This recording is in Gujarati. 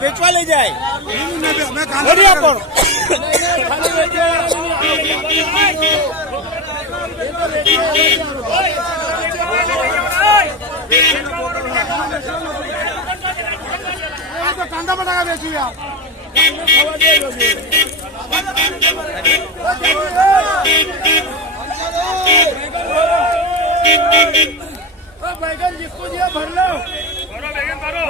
વેચવા લઈ જાય વરિયા પર કાંદા બટાકા વેચી बैगन जिसको दिया भर लो बैगन भरो